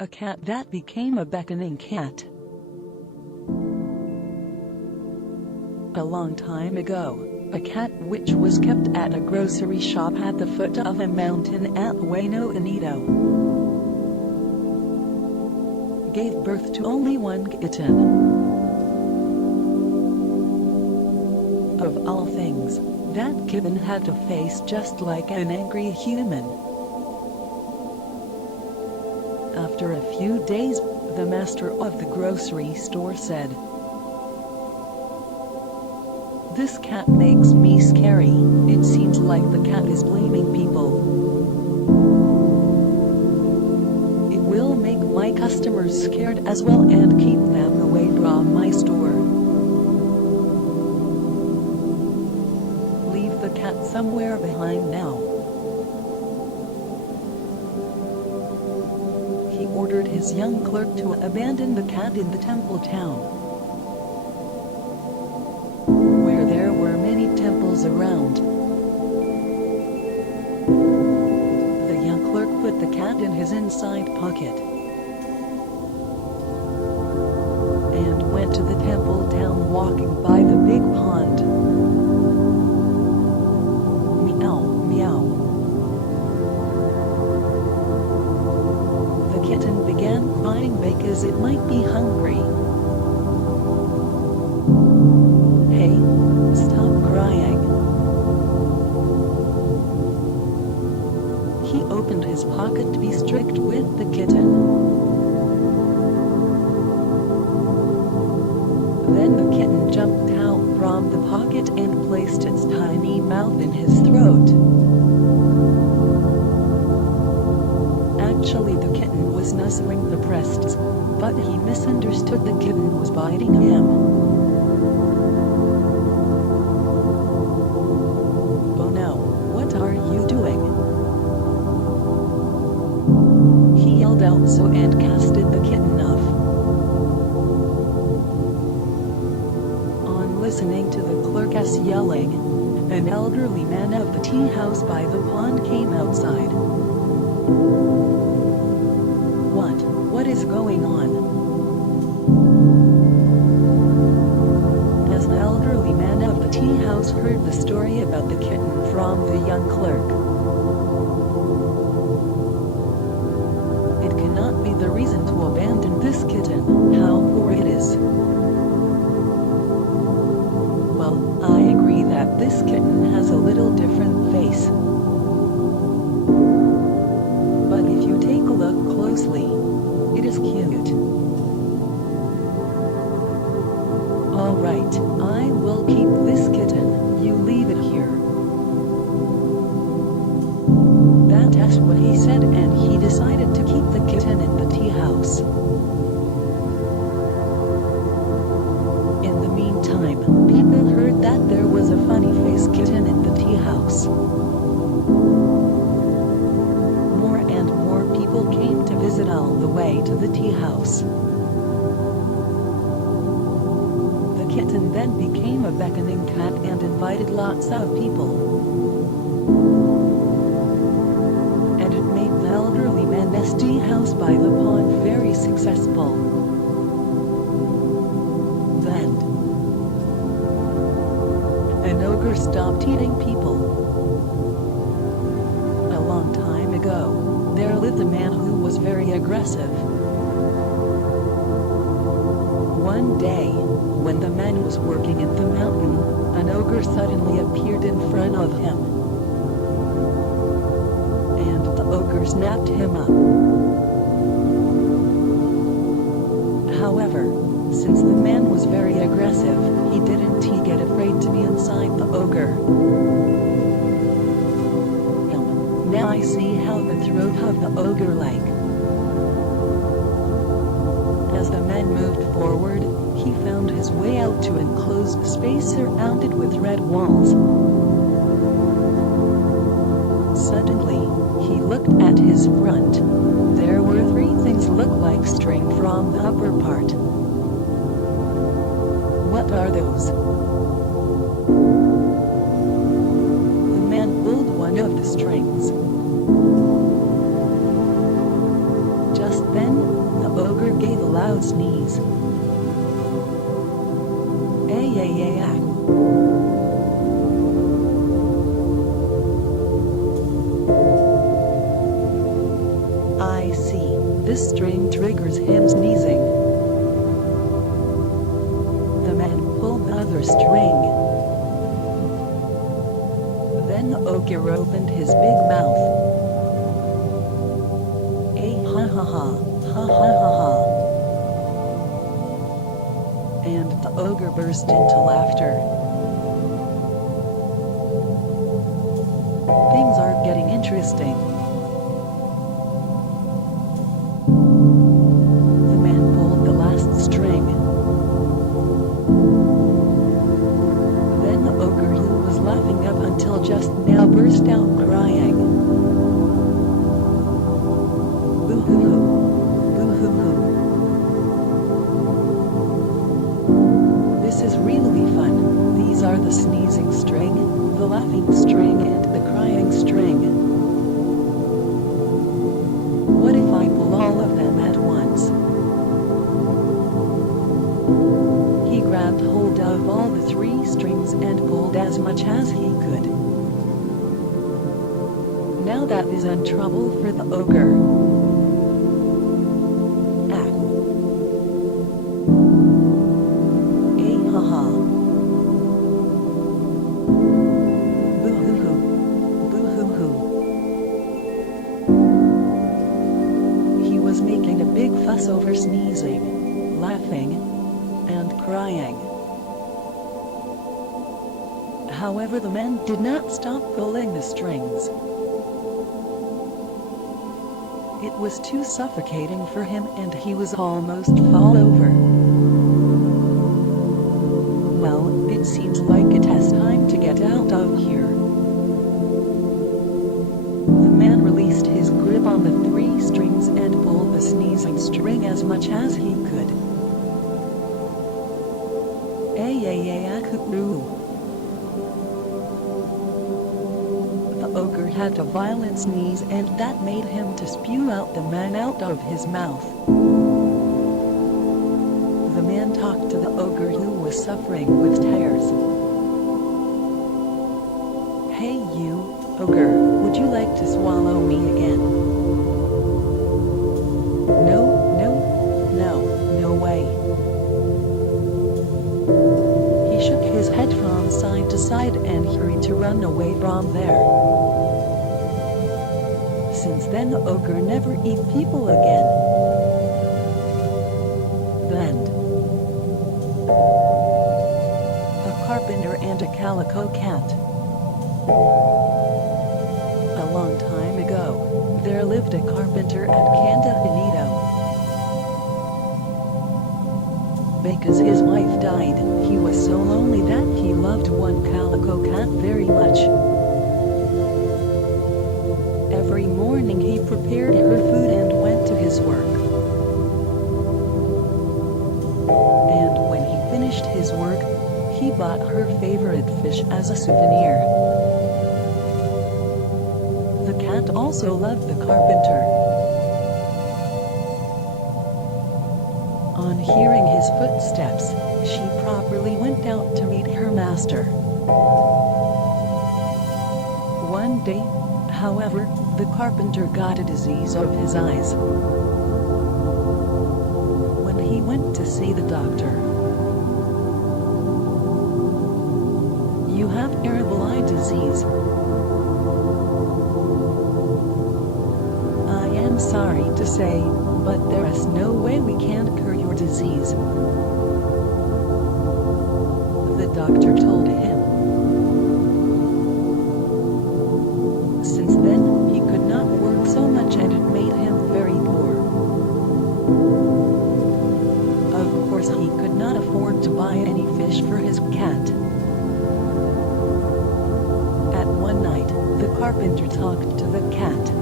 A cat that became a beckoning cat. A long time ago, a cat which was kept at a grocery shop at the foot of a mountain at Ueno Inedo gave birth to only one kitten. Of all things, that kitten had a face just like an angry human. After a few days, the master of the grocery store said, "This cat makes me scary. It seems like the cat is blaming people. It will make my customers scared as well and keep them away from my store. Leave the cat somewhere behind now." He ordered his young clerk to abandon the cat in the temple town, where there were many temples around. The young clerk put the cat in his inside pocket and went to the temple town, walking by the big pond. Meow, meow. The kitten began crying because it might be hungry. "Hey, stop crying." He opened his pocket to be strict with the kitten. Then the kitten jumped out from the pocket and placed its tiny mouth in his throat. Actually, the kitten was nuzzling the breasts, but he misunderstood the kitten was biting him. "Oh no, what are you doing?" He yelled out so and casted the kitten off. On listening to the clerk's yelling, an elderly man of the tea house by the pond came outside. What is going on?" As the elderly man of the tea house heard the story about the kitten from the young clerk, "It cannot be the reason to abandon this kitten. How poor it is." "Well, I agree that this kitten has a little different face. But if you take a look closely, it is cute." "All right, I will keep this kitten. You leave it here." That's what he said, and he decided to keep the kitten in the tea house. In the meantime, people heard that there was a funny-faced kitten in the tea house. More and more people came to visit all the way to the tea house. The kitten then became a beckoning cat and invited lots of people. And it made the elderly man's tea house by the pond very successful. Then, an ogre stopped eating people. A long time ago, there lived a man who was very aggressive. One day, when the man was working in the mountain, an ogre suddenly appeared in front of him. And the ogre snapped him up. However, since the man was very aggressive, he didn't get afraid to be inside the ogre. Now I see how the throat of the ogre like. As the man moved forward, he found his way out to an enclosed space surrounded with red walls. Suddenly, he looked at his front. There were 3 things looked like string from the upper part. What are those? The man pulled one of the strings. Just then, loud sneeze. Ay. I see. This string triggers him sneezing. The man pulled the other string. Then the ogre opened his big mouth. Ha ha ha, ha ha ha ha. And the ogre burst into laughter. Things are getting interesting. The man pulled the last string. Then the ogre, who was laughing up until just now, burst out crying. Boo-hoo-hoo, boo-hoo-hoo. This is really fun. These are the sneezing string, the laughing string, and the crying string. What if I pull all of them at once? He grabbed hold of all the 3 strings and pulled as much as he could. Now that isn't trouble for the ogre. Over sneezing, laughing, and crying. However, the man did not stop pulling the strings. It was too suffocating for him, and he was almost fall over. Well, it seems like it has time to get out of here. The man released his grip on the 3 strings and pulled the sneezing string as much as he could. Ay-ay-ay-a-coo-roo. The ogre had a violent sneeze, and that made him to spew out the man out of his mouth. The man talked to the ogre, who was suffering with tears. Hey you, ogre, would you like to swallow me again? No way. He shook his head from side to side and hurried to run away from there. Since then, the ogre never eat people again. The end. A carpenter and a calico cat. A long time ago, there lived a carpenter at Canada. Because his wife died, he was so lonely that he loved one calico cat very much. Every morning he prepared her food and went to his work. And when he finished his work, he bought her favorite fish as a souvenir. The cat also loved the carpenter. On hearing his footsteps, she properly went out to meet her master. One day, however, the carpenter got a disease of his eyes. When he went to see the doctor, "You have terrible eye disease. I am sorry to say, but there is no way we can cure your disease," the doctor told him. Since then, he could not work so much, and it made him very poor. Of course, he could not afford to buy any fish for his cat. At one night, the carpenter talked to the cat.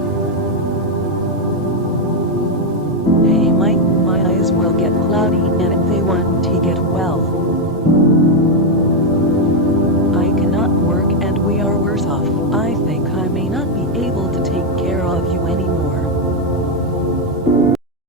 "Hey Mike, my eyes will get cloudy and if they want to get well,